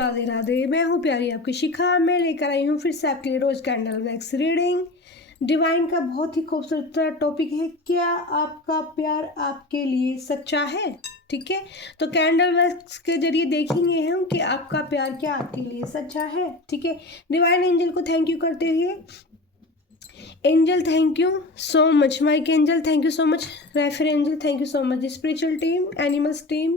राधे राधे। मैं हूँ प्यारी आपकी शिखा। मैं लेकर आई हूँ फिर से आपके लिए रोज कैंडल वैक्स रीडिंग। डिवाइन का बहुत ही खूबसूरत टॉपिक है, क्या आपका प्यार आपके लिए सच्चा है। ठीक है, तो कैंडल वैक्स के जरिए देखेंगे हम कि आपका प्यार क्या आपके लिए सच्चा है। ठीक है, डिवाइन एंजल को थैंक यू करते हुए, angel thank you so much, Mike angel thank you so much, Raphael angel thank you so much, spiritual team, animals team,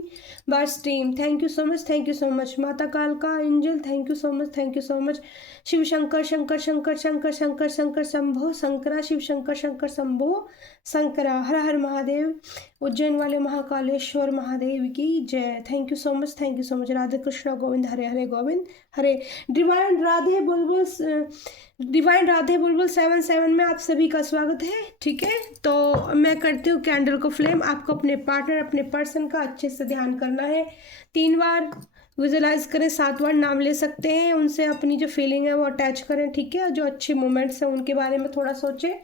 birds team thank you so much, thank you so much, माता काल का angel thank you so much, thank you so much, Shiv Shankar Shankar Shankar Shankar Shankar Shankar Shambho Shankara, Shiv Shankar Shankar Shambho Shankara, हर हर महादेव, उज्जैन वाले महाकालेश्वर महादेव की जय। Thank you so much, thank you so much. Radhe Krishna Govind Hare Hare Govind Hare. Divine Radhe Bulbul, divine Radhe बुलबुल 77 में आप सभी का स्वागत है। ठीक है, तो मैं करती हूँ कैंडल को फ्लेम। आपको अपने पार्टनर, अपने पर्सन का अच्छे से ध्यान करना है। 3 बार विजुलाइज करें, 7 बार नाम ले सकते हैं, उनसे अपनी जो फीलिंग है वो अटैच करें। ठीक है, जो अच्छे मोमेंट्स हैं उनके बारे में थोड़ा सोचें।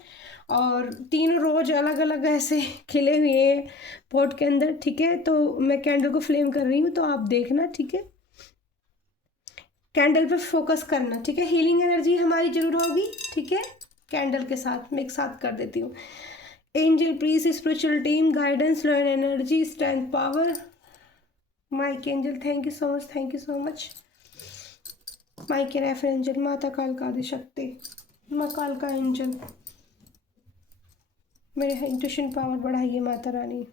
और 3 रोज अलग अलग ऐसे खिले हुए हैं पॉट के अंदर। ठीक है, तो मैं कैंडल को फ्लेम कर रही हूँ, तो आप देखना। ठीक है, कैंडल पे फोकस करना। ठीक है, हीलिंग एनर्जी हमारी जरूर होगी। ठीक है, कैंडल के साथ मैं एक साथ कर देती हूँ। Angel priest, spiritual team, guidance, law energy, strength, power, Mike angel thank you so much, thank you so much, Mike Raphael angel, माता काल का आदिशक्ति, माँ काल का एंजल, मेरे इंट्यूशन पावर बढ़ाइए माता रानी।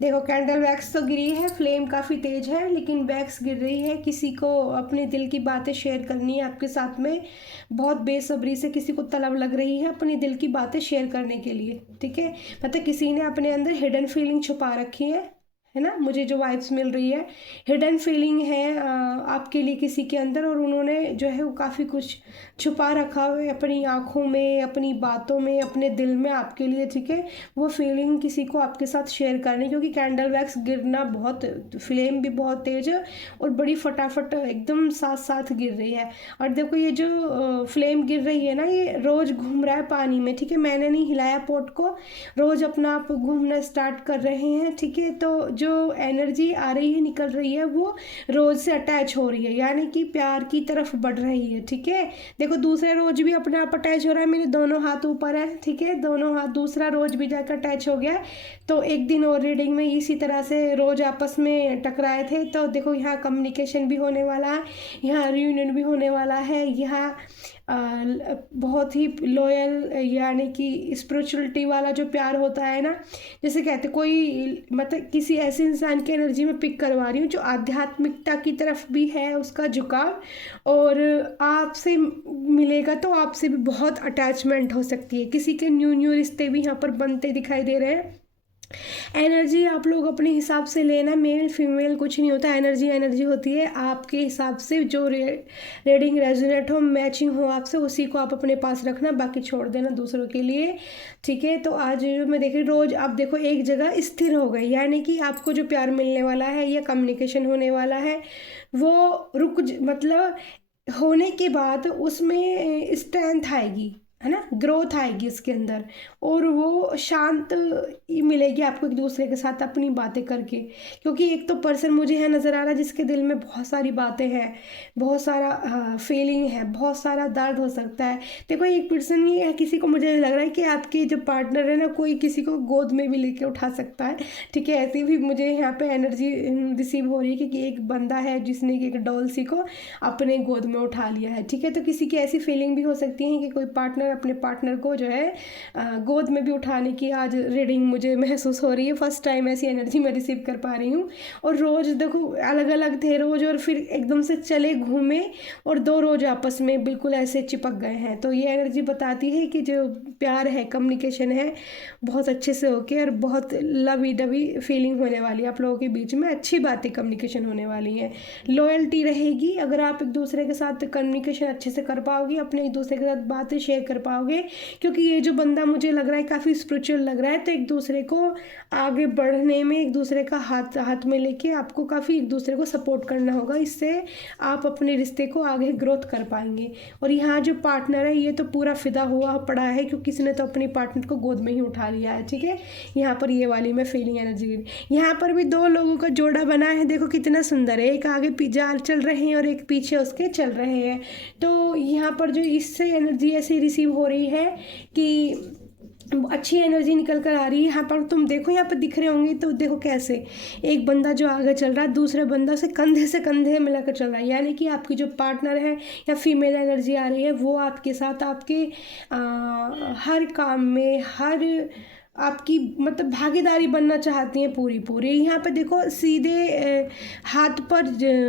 देखो कैंडल वैक्स तो गिरी है, फ्लेम काफ़ी तेज है, लेकिन वैक्स गिर रही है। किसी को अपने दिल की बातें शेयर करनी है आपके साथ में, बहुत बेसब्री से किसी को तलब लग रही है अपने दिल की बातें शेयर करने के लिए। ठीक है, मतलब किसी ने अपने अंदर हिडन फीलिंग छुपा रखी है ना। मुझे जो वाइब्स मिल रही है, हिडन फीलिंग है आपके लिए किसी के अंदर, और उन्होंने जो है वो काफ़ी कुछ छुपा रखा है अपनी आँखों में, अपनी बातों में, अपने दिल में आपके लिए। ठीक है, वो फीलिंग किसी को आपके साथ शेयर करनी, क्योंकि कैंडल वैक्स गिरना बहुत, फ्लेम भी बहुत तेज है और बड़ी फटाफट एकदम साथ साथ गिर रही है। और देखो ये जो फ्लेम गिर रही है ना, ये रोज़ घूम रहा है पानी में। ठीक है, मैंने नहीं हिलाया पॉट को, रोज़ अपना आप घूमना स्टार्ट कर रहे हैं। ठीक है, तो जो एनर्जी आ रही है, निकल रही है, वो रोज़ से अटैच हो रही है, यानी कि प्यार की तरफ बढ़ रही है। ठीक है, देखो दूसरे रोज भी अपने आप अटैच हो रहा है, मेरे दोनों हाथ ऊपर है। ठीक है, दोनों हाथ, दूसरा रोज भी जाकर अटैच हो गया। तो एक दिन और रीडिंग में इसी तरह से रोज आपस में टकराए थे। तो देखो यहाँ कम्युनिकेशन भी होने वाला है, यहाँ रियूनियन भी होने वाला है, यहाँ बहुत ही लॉयल, यानी कि स्पिरिचुअलिटी वाला जो प्यार होता है ना, जैसे कहते कोई, मतलब किसी ऐसे इंसान की एनर्जी में पिक करवा रही हूँ जो आध्यात्मिकता की तरफ भी है उसका झुकाव, और आपसे मिलेगा तो आपसे भी बहुत अटैचमेंट हो सकती है। किसी के न्यू न्यू रिश्ते भी यहाँ पर बनते दिखाई दे रहे हैं। एनर्जी आप लोग अपने हिसाब से लेना, मेल फीमेल कुछ नहीं होता, एनर्जी एनर्जी होती है। आपके हिसाब से जो रीडिंग रेजोनेट हो, मैचिंग हो आपसे, उसी को आप अपने पास रखना, बाकी छोड़ देना दूसरों के लिए। ठीक है, तो आज मैं देख रही, रोज आप देखो एक जगह स्थिर हो गई, यानी कि आपको जो प्यार मिलने वाला है या कम्युनिकेशन होने वाला है वो मतलब होने के बाद उसमें स्ट्रेंथ आएगी, है ना, ग्रोथ आएगी इसके अंदर, और वो शांत मिलेगी आपको एक दूसरे के साथ अपनी बातें करके। क्योंकि एक तो पर्सन मुझे है नज़र आ रहा है जिसके दिल में बहुत सारी बातें हैं, बहुत सारा फीलिंग है, बहुत सारा दर्द हो सकता है। देखो एक पर्सन ये है, किसी को मुझे लग रहा है कि आपके जो पार्टनर है ना, कोई किसी को गोद में भी लेके उठा सकता है। ठीक है, ऐसी भी मुझे यहाँ पे एनर्जी रिसीव हो रही है कि एक बंदा है जिसने कि एक डॉल सी को अपने गोद में उठा लिया है। ठीक है, तो किसी की ऐसी फीलिंग भी हो सकती है कि कोई पार्टनर अपने पार्टनर को जो है गोद में भी उठाने की आज रीडिंग मुझे महसूस हो रही है। फर्स्ट टाइम ऐसी एनर्जी मैं रिसीव कर पा रही हूँ। और रोज़ देखो अलग अलग थे रोज़, और फिर एकदम से चले घूमे, और 2 रोज़ आपस में बिल्कुल ऐसे चिपक गए हैं। तो ये एनर्जी बताती है कि जो प्यार है, कम्युनिकेशन है, बहुत अच्छे से होके, और बहुत लवी डवी फीलिंग होने वाली है आप लोगों के बीच में, अच्छी बातें कम्युनिकेशन होने वाली हैं, लॉयल्टी रहेगी। अगर आप एक दूसरे के साथ कम्युनिकेशन अच्छे से कर पाओगी, अपने एक दूसरे के साथ बातें शेयर कर पाओगे, क्योंकि ये जो बंदा मुझे लग रहा है काफ़ी स्पिरिचुअल लग रहा है। तो एक दूसरे को आगे बढ़ने में एक दूसरे का हाथ हाथ में लेके आपको काफ़ी एक दूसरे को सपोर्ट करना होगा, इससे आप अपने रिश्ते को आगे ग्रोथ कर पाएंगे। और यहाँ जो पार्टनर है ये तो पूरा फिदा हुआ पड़ा है, क्योंकि किसी ने तो अपनी पार्टनर को गोद में ही उठा लिया है। ठीक है, यहाँ पर ये वाली मैं फीलिंग एनर्जी, यहाँ पर भी दो लोगों का जोड़ा बना है, देखो कितना सुंदर है। एक आगे जा चल रहे हैं और एक पीछे उसके चल रहे हैं। तो यहाँ पर जो इससे एनर्जी ऐसी रिसीव हो रही है कि अच्छी एनर्जी निकल कर आ रही है। यहाँ पर तुम देखो, यहाँ पर दिख रहे होंगे तो देखो कैसे एक बंदा जो आगे चल रहा है दूसरे बंदा से कंधे मिलाकर चल रहा है, यानी कि आपकी जो पार्टनर है या फीमेल एनर्जी आ रही है वो आपके साथ आपके हर काम में, हर आपकी मतलब भागीदारी बनना चाहती हैं पूरी पूरी। यहाँ पे देखो सीधे हाथ पर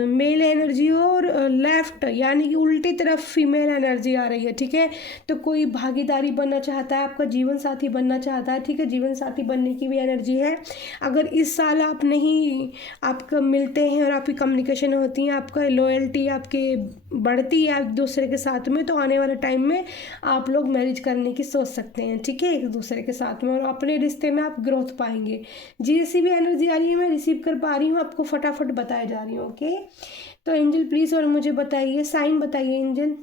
मेल एनर्जी हो और लेफ्ट यानी कि उल्टी तरफ फीमेल एनर्जी आ रही है। ठीक है, तो कोई भागीदारी बनना चाहता है, आपका जीवन साथी बनना चाहता है। ठीक है, जीवन साथी बनने की भी एनर्जी है। अगर इस साल आप नहीं आपका मिलते हैं और आपकी कम्युनिकेशन होती है, आपका लॉयल्टी आपके बढ़ती है एक दूसरे के साथ में, तो आने वाले टाइम में आप लोग मैरिज करने की सोच सकते हैं। ठीक है, एक दूसरे के साथ में, और अपने रिश्ते में आप ग्रोथ पाएंगे। जैसी भी एनर्जी आ रही है मैं रिसीव कर पा रही हूँ, आपको फटाफट बताए जा रही हूँ। ओके, तो एंजल प्लीज़ और मुझे बताइए, साइन बताइए एंजल।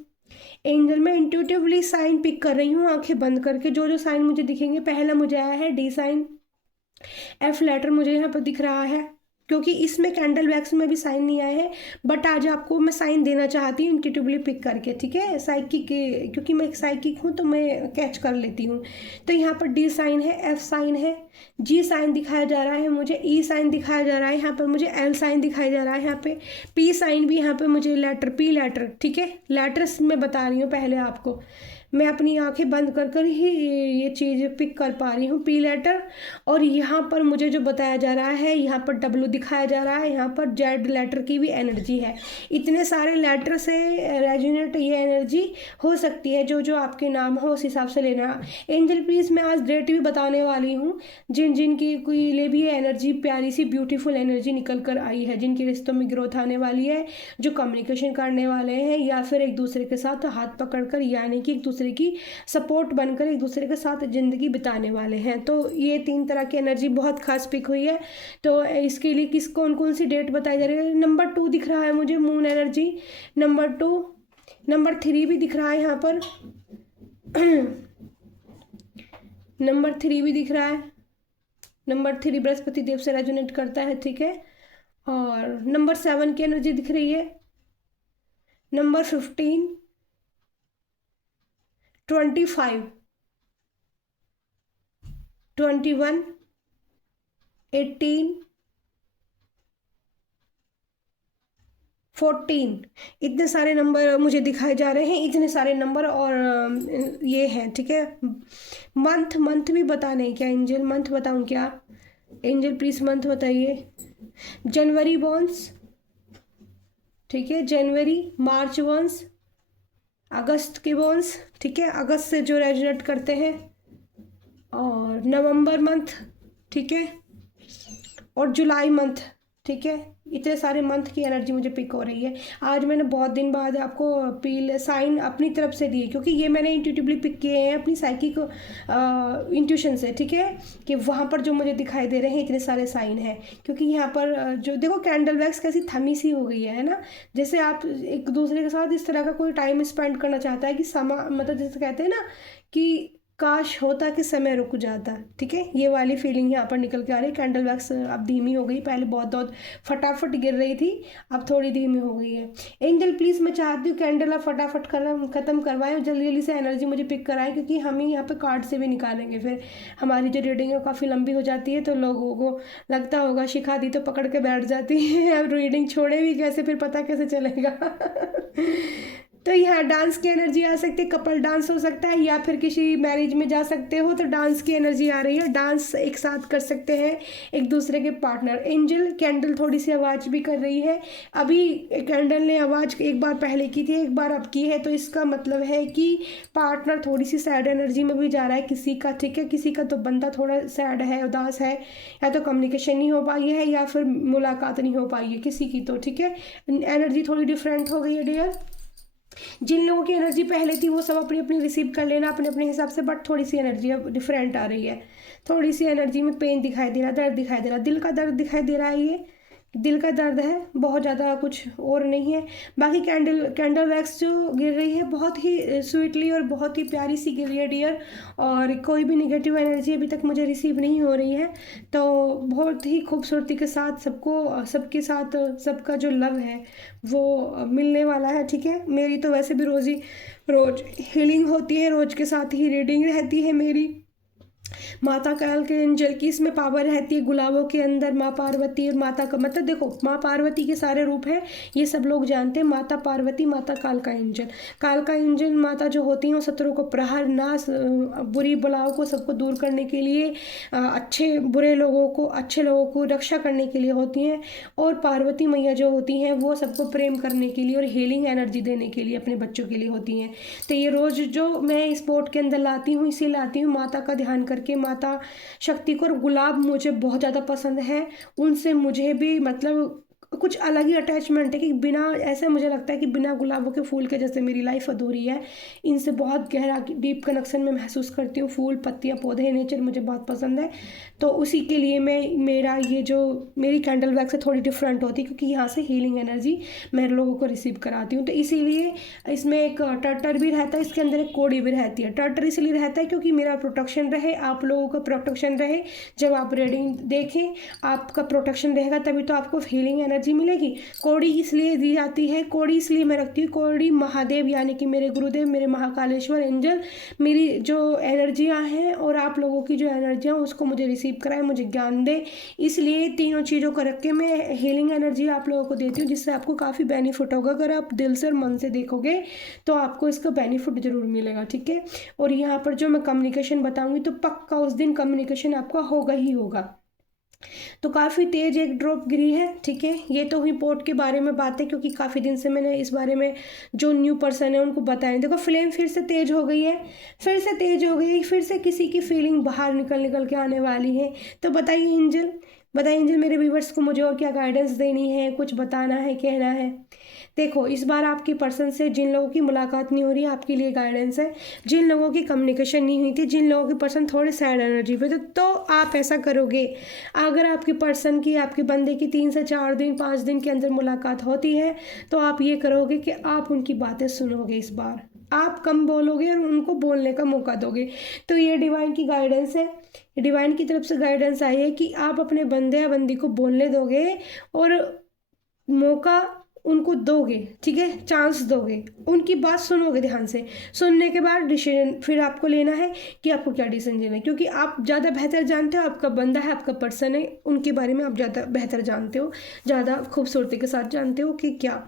एंजल मैं इंट्यूटिवली साइन पिक कर रही हूँ आंखें बंद करके। जो जो साइन मुझे दिखेंगे, पहला मुझे आया है डी साइन, एफ लेटर मुझे यहाँ पर दिख रहा है, क्योंकि इसमें कैंडल वैक्स में भी साइन नहीं आए हैं, बट आज आपको मैं साइन देना चाहती हूँ इंट्यूटिवली पिक करके। ठीक है, साइकिक, क्योंकि मैं साइकिक हूँ तो मैं कैच कर लेती हूँ। तो यहाँ पर डी साइन है, एफ साइन है, जी साइन दिखाया जा रहा है मुझे, ई साइन दिखाया जा रहा है, यहाँ पर मुझे एल साइन दिखाया जा रहा है, यहाँ पे पी साइन भी, यहाँ पे मुझे लेटर पी लेटर। ठीक है, लेटर्स मैं बता रही हूँ पहले आपको, मैं अपनी आंखें बंद कर कर ही ये चीज़ पिक कर पा रही हूँ, पी लेटर। और यहाँ पर मुझे जो बताया जा रहा है, यहाँ पर डब्ल्यू दिखाया जा रहा है, यहाँ पर जेड लेटर की भी एनर्जी है। इतने सारे लेटर से रेजोनेट ये एनर्जी हो सकती है, जो जो आपके नाम हो उस हिसाब से लेना। एंजल प्लीज़ मैं आज डेट भी बताने वाली हूँ, जिन जिन की कोई ले भी ये एनर्जी प्यारी सी ब्यूटीफुल एनर्जी निकल कर आई है, जिनके रिश्तों में ग्रोथ आने वाली है, जो कम्युनिकेशन करने वाले हैं, या फिर एक दूसरे के साथ हाथ पकड़ कर यानी कि एक दूसरे की सपोर्ट बनकर एक दूसरे के साथ ज़िंदगी बिताने वाले हैं। तो ये 3 तरह की एनर्जी बहुत खास पिक हुई है। तो इसके लिए किस कौन कौन सी डेट बताई जा रही है। नंबर 2 दिख रहा है मुझे, मून एनर्जी नंबर 2, नंबर 3 भी दिख रहा है यहाँ पर नंबर 3 भी दिख रहा है, नंबर 3 बृहस्पति देव से रेजोनेट करता है। ठीक है, और नंबर 7 की एनर्जी दिख रही है, नंबर 15, 25, 21, 18, 14, इतने सारे नंबर मुझे दिखाए जा रहे हैं, इतने सारे नंबर और ये हैं। ठीक है, मंथ भी बताना है क्या एंजल, मंथ बताऊं क्या एंजल प्लीज, मंथ बताइए। जनवरी बॉन्स, ठीक है, जनवरी, मार्च बॉन्स, अगस्त के बॉन्स, ठीक है, अगस्त से जो रेजोनेट करते हैं, और नवंबर मंथ, ठीक है, और जुलाई मंथ। ठीक है, इतने सारे मंथ की एनर्जी मुझे पिक हो रही है। आज मैंने बहुत दिन बाद आपको पील साइन अपनी तरफ से दिए, क्योंकि ये मैंने इंट्यूटिवली पिक किए हैं अपनी साइकिक इंट्यूशन से। ठीक है, कि वहाँ पर जो मुझे दिखाई दे रहे हैं इतने सारे साइन हैं, क्योंकि यहाँ पर जो देखो कैंडल वैक्स कैसी थमी सी हो गई है ना, जैसे आप एक दूसरे के साथ इस तरह का कोई टाइम स्पेंड करना चाहता है कि मतलब जैसे कहते हैं ना कि काश होता कि समय रुक जाता। ठीक है, ये वाली फीलिंग यहाँ पर निकल के आ रही है। कैंडल वैक्स अब धीमी हो गई, पहले बहुत बहुत फटाफट गिर रही थी, अब थोड़ी धीमी हो गई है। एंजल प्लीज़ मैं चाहती हूँ कैंडल आप फटाफट ख़त्म करवाएं, जल्दी जल्दी से एनर्जी मुझे पिक कराएं, क्योंकि हम ही यहाँ पे कार्ड से भी निकालेंगे, फिर हमारी जो रीडिंग है काफ़ी लंबी हो जाती है, तो लोगों को लगता होगा शिखा दी तो पकड़ के बैठ जाती है, अब रीडिंग छोड़े भी कैसे, फिर पता कैसे चलेगा तो यहाँ डांस की एनर्जी आ सकती है, कपल डांस हो सकता है, या फिर किसी मैरिज में जा सकते हो तो डांस की एनर्जी आ रही है, डांस एक साथ कर सकते हैं एक दूसरे के पार्टनर। एंजल कैंडल थोड़ी सी आवाज़ भी कर रही है, अभी कैंडल ने आवाज़ एक बार पहले की थी, एक बार अब की है, तो इसका मतलब है कि पार्टनर थोड़ी सी सैड एनर्जी में भी जा रहा है किसी का। ठीक है, किसी का तो बंदा थोड़ा सैड है, उदास है, या तो कम्युनिकेशन नहीं हो पाई है या फिर मुलाकात नहीं हो पाई है किसी की, तो ठीक है एनर्जी थोड़ी डिफरेंट हो गई है डियर। जिन लोगों की एनर्जी पहले थी वो सब अपनी अपनी रिसीव कर लेना अपने अपने हिसाब से, बट थोड़ी सी एनर्जी अब डिफरेंट आ रही है। थोड़ी सी एनर्जी में पेन दिखाई दे रहा, दर्द दिखाई दे रहा, दिल का दर्द दिखाई दे रहा है, ये दिल का दर्द है, बहुत ज़्यादा कुछ और नहीं है। बाकी कैंडल कैंडल वैक्स जो गिर रही है बहुत ही स्वीटली और बहुत ही प्यारी सी गिर रही है डियर, और कोई भी निगेटिव एनर्जी अभी तक मुझे रिसीव नहीं हो रही है। तो बहुत ही खूबसूरती के साथ सबको सबके साथ सबका जो लव है वो मिलने वाला है, ठीक है। मेरी तो वैसे भी रोज़ हीलिंग होती है, रोज़ के साथ ही रीडिंग रहती है मेरी। माता काल के एंजल की इसमें पावर रहती है, गुलाबों के अंदर माँ पार्वती और माता का मतलब देखो माँ पार्वती के सारे रूप हैं, ये सब लोग जानते हैं। माता पार्वती, माता काल का एंजल, काल का एंजल माता जो होती हैं वो शत्रुओं को प्रहार, नाश, बुरी बलाओं को सबको दूर करने के लिए, अच्छे बुरे लोगों को अच्छे लोगों को रक्षा करने के लिए होती हैं। और पार्वती मैया जो होती हैं वो सबको प्रेम करने के लिए और हीलिंग एनर्जी देने के लिए अपने बच्चों के लिए होती हैं। तो ये रोज़ जो मैं इस पोर्ट के अंदर लाती हूँ, इसे लाती हूँ माता का ध्यान करके, माता शक्ति को। और गुलाब मुझे बहुत ज़्यादा पसंद है, उनसे मुझे भी मतलब कुछ अलग ही अटैचमेंट है कि बिना, ऐसे मुझे लगता है कि बिना गुलाबों के फूल के जैसे मेरी लाइफ अधूरी है। इनसे बहुत गहरा डीप कनेक्शन में महसूस करती हूँ। फूल, पत्तियाँ, पौधे, नेचर मुझे बहुत पसंद है। तो उसी के लिए मैं मेरा ये जो मेरी कैंडल वैक्स से थोड़ी डिफरेंट होती है, क्योंकि यहाँ से हीलिंग एनर्जी मैं लोगों को रिसीव कराती हूँ। तो इसीलिए इसमें एक टर्टर भी रहता है, इसके अंदर एक कोड़ी भी रहती है। टर्टर इसलिए रहता है क्योंकि मेरा प्रोटेक्शन रहे, आप लोगों का प्रोटेक्शन रहे। जब आप रीडिंग देखें आपका प्रोटेक्शन रहेगा तभी तो आपको हीलिंग एनर्जी मिलेगी। कोड़ी इसलिए दी जाती है, कोड़ी इसलिए मैं रखती हूँ, कोड़ी महादेव यानी कि मेरे गुरुदेव, मेरे महाकालेश्वर एंजल मेरी जो एनर्जियाँ हैं और आप लोगों की जो एनर्जियाँ उसको मुझे रिसीव कराए, मुझे ज्ञान दे। इसलिए तीनों चीज़ों को रख के मैं हीलिंग एनर्जी आप लोगों को देती हूँ, जिससे आपको काफ़ी बेनिफिट होगा। अगर आप दिल से और मन से देखोगे तो आपको इसका बेनिफिट ज़रूर मिलेगा, ठीक है। और यहाँ पर जो मैं कम्युनिकेशन बताऊँगी तो पक्का उस दिन कम्युनिकेशन आपका होगा ही होगा। तो काफ़ी तेज एक ड्रॉप गिरी है, ठीक है। ये तो हुई पोर्ट के बारे में बातें, क्योंकि काफ़ी दिन से मैंने इस बारे में जो न्यू पर्सन है उनको बताया। देखो फ्लेम फिर से तेज हो गई है, फिर से तेज हो गई, फिर से किसी की फीलिंग बाहर निकल निकल के आने वाली है। तो बताइए एंजल, बताइए एंजल मेरे व्यूवर्स को मुझे और क्या गाइडेंस देनी है, कुछ बताना है, कहना है। देखो इस बार आपकी पर्सन से जिन लोगों की मुलाकात नहीं हो रही है आपके लिए गाइडेंस है। जिन लोगों की कम्युनिकेशन नहीं हुई थी, जिन लोगों की पर्सन थोड़े सैड एनर्जी पे थे, तो आप ऐसा करोगे, अगर आपकी पर्सन की, आपके बंदे की 3 से 4 दिन 5 दिन के अंदर मुलाकात होती है तो आप ये करोगे कि आप उनकी बातें सुनोगे। इस बार आप कम बोलोगे और उनको बोलने का मौका दोगे। तो ये डिवाइन की गाइडेंस है, डिवाइन की तरफ से गाइडेंस आई है कि आप अपने बंदे या बंदी को बोलने दोगे और मौका उनको दोगे, ठीक है, चांस दोगे, उनकी बात सुनोगे ध्यान से। सुनने के बाद डिसीजन फिर आपको लेना है कि आपको क्या डिसीजन लेना है, क्योंकि आप ज़्यादा बेहतर जानते हो, आपका बंदा है, आपका पर्सन है, उनके बारे में आप ज़्यादा बेहतर जानते हो, ज़्यादा खूबसूरती के साथ जानते हो कि क्या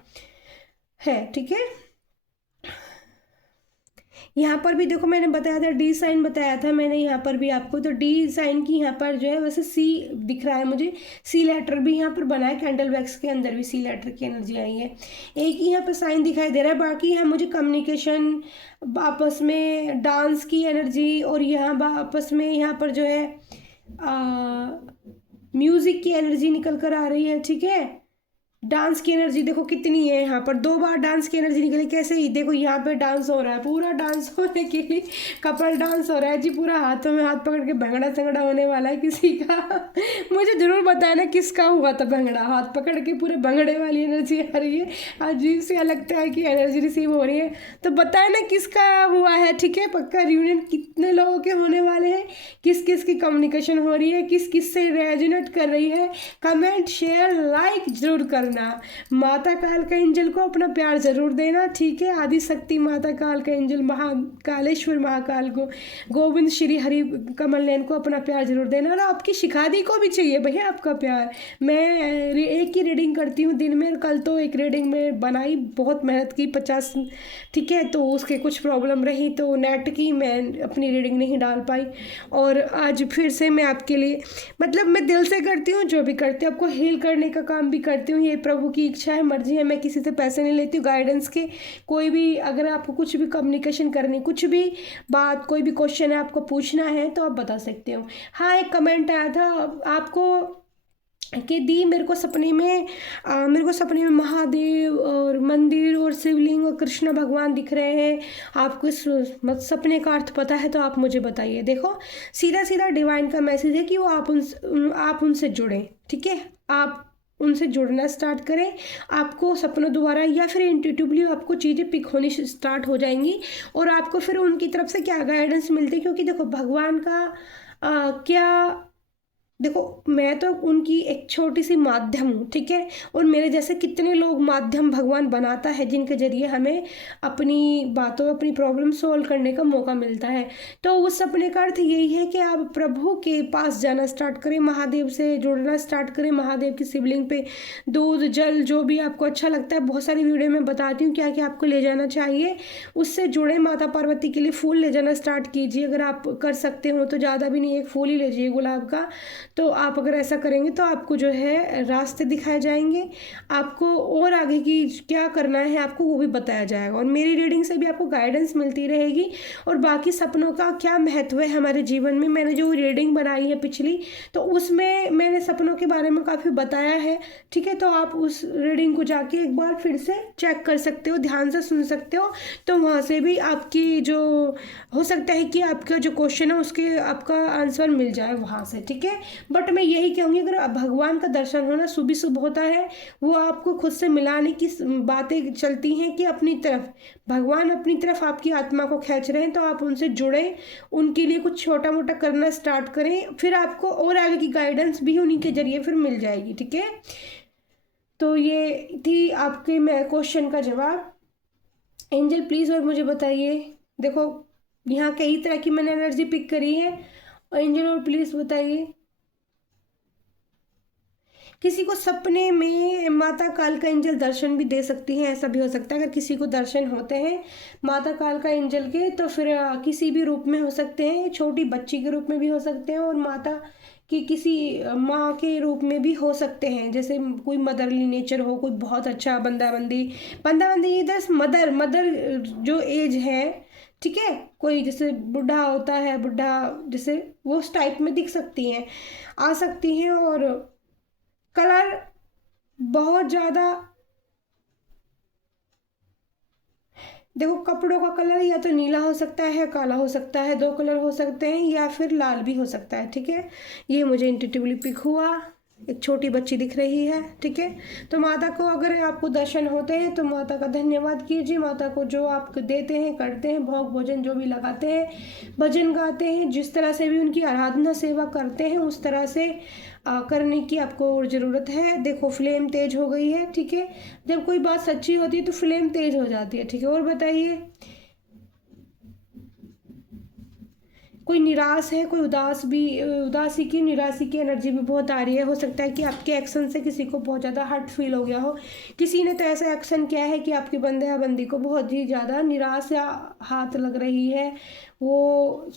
है, ठीक है। यहाँ पर भी देखो मैंने बताया था, डी साइन बताया था मैंने यहाँ पर भी आपको। तो डी साइन की यहाँ पर जो है वैसे सी दिख रहा है मुझे, सी लेटर भी यहाँ पर बना है, कैंडल वैक्स के अंदर भी सी लेटर की एनर्जी आई है। एक ही यहाँ पर साइन दिखाई दे रहा है, बाकी यहाँ मुझे कम्युनिकेशन, आपस में डांस की एनर्जी, और यहाँ आपस में यहाँ पर जो है म्यूज़िक की एनर्जी निकल कर आ रही है, ठीक है। डांस की एनर्जी देखो कितनी है, यहाँ पर 2 बार डांस की एनर्जी निकली। कैसे ही देखो यहाँ पे डांस हो रहा है, पूरा डांस होने के लिए कपल डांस हो रहा है जी, पूरा हाथों में हाथ पकड़ के भंगड़ा संगड़ा होने वाला है किसी का। मुझे जरूर बताना किसका हुआ था भंगड़ा, हाथ पकड़ के पूरे भंगड़े वाली एनर्जी आ रही है, अजीब सी लगता है कि एनर्जी रिसीव हो रही है। तो बताए ना किसका हुआ है, ठीक है। पक्का रियूनियन कितने लोगों के होने वाले हैं, किस किस की कम्युनिकेशन हो रही है, किस किस से रेजोनेट कर रही है, कमेंट शेयर लाइक जरूर करना। माता काल का एंजल को अपना प्यार जरूर देना, ठीक है। आदि शक्ति माता काल का एंजल महाकालेश्वर महाकाल को, गोविंद श्री हरि कमल नयन को अपना प्यार जरूर देना। और आपकी शिखादी को भी चाहिए भैया आपका प्यार। मैं एक ही रीडिंग करती हूँ दिन में, कल तो एक रीडिंग में बनाई, बहुत मेहनत की 50, ठीक है, तो उसके कुछ प्रॉब्लम रही तो नेट की मैं अपनी रीडिंग नहीं डाल पाई। और आज फिर से मैं आपके लिए मतलब मैं दिल से करती हूँ, जो भी करती हूँ आपको हील करने का काम भी करती हूँ। ये प्रभु की इच्छा है, मर्जी है, मैं किसी से पैसे नहीं लेती हूँ गाइडेंस के। कोई भी अगर आपको कुछ भी कम्युनिकेशन करनी, कुछ भी बात, कोई भी क्वेश्चन है आपको पूछना है तो आप बता सकते हो। हाँ एक कमेंट आया था, आपको कि दी मेरे को सपने में महादेव और मंदिर और शिवलिंग और कृष्ण भगवान दिख रहे हैं। आपको इस सपने का अर्थ पता है तो आप मुझे बताइए। देखो, सीधा सीधा डिवाइन का मैसेज है कि वो आप उनसे जुड़ें, ठीक है। आप उनसे जुड़ना स्टार्ट करें, आपको सपनों द्वारा या फिर इंट्यूटिवली आपको चीज़ें पिक होनी स्टार्ट हो जाएंगी और आपको फिर उनकी तरफ से क्या गाइडेंस मिलती है। क्योंकि देखो, भगवान का क्या, देखो, मैं तो उनकी एक छोटी सी माध्यम हूँ, ठीक है। और मेरे जैसे कितने लोग माध्यम भगवान बनाता है जिनके जरिए हमें अपनी बातों, अपनी प्रॉब्लम सोल्व करने का मौका मिलता है। तो उस सपने का अर्थ यही है कि आप प्रभु के पास जाना स्टार्ट करें, महादेव से जुड़ना स्टार्ट करें, महादेव की शिवलिंग पे दूध जल जो भी आपको अच्छा लगता है, बहुत सारी वीडियो में बताती हूँ क्या क्या आपको ले जाना चाहिए, उससे जुड़े। माता पार्वती के लिए फूल ले जाना स्टार्ट कीजिए, अगर आप कर सकते हो तो, ज़्यादा भी नहीं, एक फूल ही ले जाइए गुलाब का। तो आप अगर ऐसा करेंगे तो आपको जो है रास्ते दिखाए जाएंगे, आपको और आगे की क्या करना है आपको वो भी बताया जाएगा, और मेरी रीडिंग से भी आपको गाइडेंस मिलती रहेगी। और बाकी सपनों का क्या महत्व है हमारे जीवन में, मैंने जो रीडिंग बनाई है पिछली, तो उसमें मैंने सपनों के बारे में काफ़ी बताया है, ठीक है। तो आप उस रीडिंग को जाके एक बार फिर से चेक कर सकते हो, ध्यान से सुन सकते हो। तो वहाँ से भी आपकी जो हो सकता है कि आपका जो क्वेश्चन है उसके आपका आंसर मिल जाए वहाँ से, ठीक है। बट मैं यही कहूँगी, अगर भगवान का दर्शन होना शुभ शुभ होता है, वो आपको खुद से मिलाने की बातें चलती हैं कि अपनी तरफ भगवान अपनी तरफ आपकी आत्मा को खींच रहे हैं, तो आप उनसे जुड़ें, उनके लिए कुछ छोटा मोटा करना स्टार्ट करें, फिर आपको और आगे की गाइडेंस भी उन्हीं के जरिए फिर मिल जाएगी, ठीक है। तो ये थी आपके मैं क्वेश्चन का जवाब। एंजल प्लीज़ और मुझे बताइए। देखो, यहाँ कई तरह की मैंने एनर्जी पिक करी है, और एंजल और प्लीज़ बताइए। किसी को सपने में माता काल का एंजल दर्शन भी दे सकती हैं, ऐसा भी हो सकता है। अगर किसी को दर्शन होते हैं माता काल का एंजल के, तो फिर किसी भी रूप में हो सकते हैं, छोटी बच्ची के रूप में भी हो सकते हैं, और माता कि किसी माँ के रूप में भी हो सकते हैं। जैसे कोई मदरली नेचर हो, कोई बहुत अच्छा बंदा बंदी इधर मदर मदर जो एज है, ठीक है। कोई जैसे बुढ़ा होता है, बुढ़ा जैसे वो उस टाइप में दिख सकती हैं, आ सकती हैं। और कलर बहुत ज़्यादा, देखो, कपड़ों का कलर या तो नीला हो सकता है, काला हो सकता है, दो कलर हो सकते हैं, या फिर लाल भी हो सकता है, ठीक है। ये मुझे इंट्यूटिवली पिक हुआ। एक छोटी बच्ची दिख रही है, ठीक है। तो माता को अगर आपको दर्शन होते हैं तो माता का धन्यवाद कीजिए। माता को जो आप देते हैं, करते हैं, भोग भोजन जो भी लगाते हैं, भजन गाते हैं, जिस तरह से भी उनकी आराधना सेवा करते हैं, उस तरह से करने की आपको और ज़रूरत है। देखो, फ्लेम तेज हो गई है, ठीक है। जब कोई बात सच्ची होती है तो फ्लेम तेज हो जाती है, ठीक है। और बताइए, कोई निराश है, कोई उदासी की, निराशी की एनर्जी भी बहुत आ रही है। हो सकता है कि आपके एक्शन से किसी को बहुत ज़्यादा हर्ट फील हो गया हो, किसी ने तो ऐसा एक्शन किया है कि आपके बंदे या बंदी को बहुत ही ज़्यादा निराश या हाथ लग रही है, वो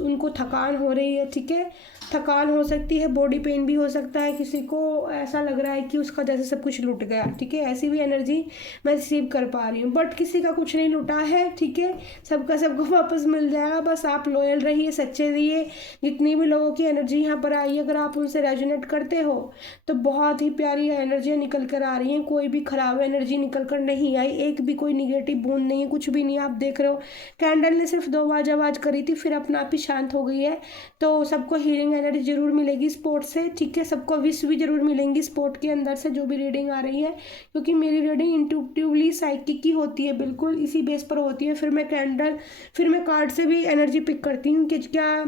उनको थकान हो रही है, ठीक है। थकान हो सकती है, बॉडी पेन भी हो सकता है, किसी को ऐसा लग रहा है कि उसका जैसे सब कुछ लुट गया, ठीक है। ऐसी भी एनर्जी मैं रिसीव कर पा रही हूँ, बट किसी का कुछ नहीं लुटा है, ठीक है। सबका सबको वापस मिल जाएगा, बस आप लॉयल रहिए, सच्चे रहिए। जितनी भी लोगों की एनर्जी यहाँ पर आई है, अगर आप उनसे रेजोनेट करते हो तो बहुत ही प्यारी एनर्जियाँ निकल कर आ रही हैं। कोई भी खराब एनर्जी निकल कर नहीं आई, एक भी कोई निगेटिव बूंद नहीं है, कुछ भी नहीं। आप देख रहे हो, कैंडल ने सिर्फ 2 बार आवाज करी थी, फिर अपना आप ही शांत हो गई है। तो सबको हीलिंग एनर्जी जरूर मिलेगी स्पोर्ट से, ठीक है। सबको विश भी जरूर मिलेंगी स्पोर्ट के अंदर से, जो भी रीडिंग आ रही है, क्योंकि मेरी रीडिंग इंट्यूटिवली साइकिक की होती है, बिल्कुल इसी बेस पर होती है। फिर मैं कार्ड से भी एनर्जी पिक करती हूँ कि क्या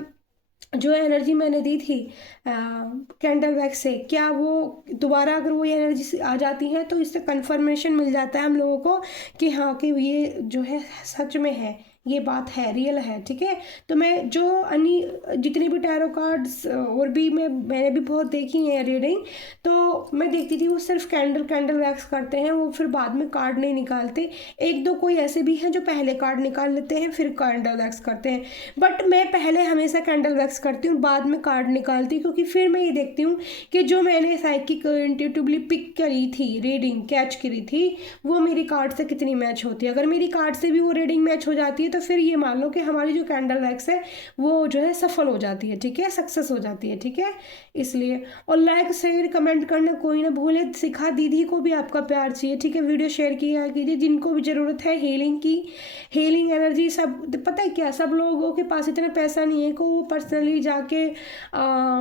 जो एनर्जी मैंने दी थी कैंडल वैक्स से, क्या वो दोबारा अगर वो एनर्जी आ जाती है तो इससे कंफर्मेशन मिल जाता है हम लोगों को कि हाँ, कि ये जो है सच में है, ये बात है, रियल है, ठीक है। तो मैं जो जितनी भी टैरो कार्ड्स और भी मैंने भी बहुत देखी हैं रीडिंग, तो मैं देखती थी वो सिर्फ कैंडल वैक्स करते हैं, वो फिर बाद में कार्ड नहीं निकालते। एक दो कोई ऐसे भी हैं जो पहले कार्ड निकाल लेते हैं फिर कैंडल वैक्स करते हैं, बट मैं पहले हमेशा कैंडल वैक्स करती हूँ, बाद में कार्ड निकालती हूँ। क्योंकि फिर मैं ये देखती हूँ कि जो मैंने साइकिक इंट्यूटिवली पिक करी थी, रीडिंग कैच करी थी, वो मेरी कार्ड से कितनी मैच होती है। अगर मेरी कार्ड से भी वो रीडिंग मैच हो जाती है तो फिर ये मान लो कि हमारी जो कैंडल वैक्स है वो जो है सफल हो जाती है, ठीक है, सक्सेस हो जाती है, ठीक है। इसलिए और लाइक शेयर कमेंट करना कोई ना भूले। सिखा दीदी को भी आपका प्यार चाहिए, ठीक है। वीडियो शेयर किया कीजिए जिनको भी ज़रूरत है हीलिंग की, हीलिंग एनर्जी। सब पता है क्या, सब लोगों के पास इतना पैसा नहीं है कि वो पर्सनली जाके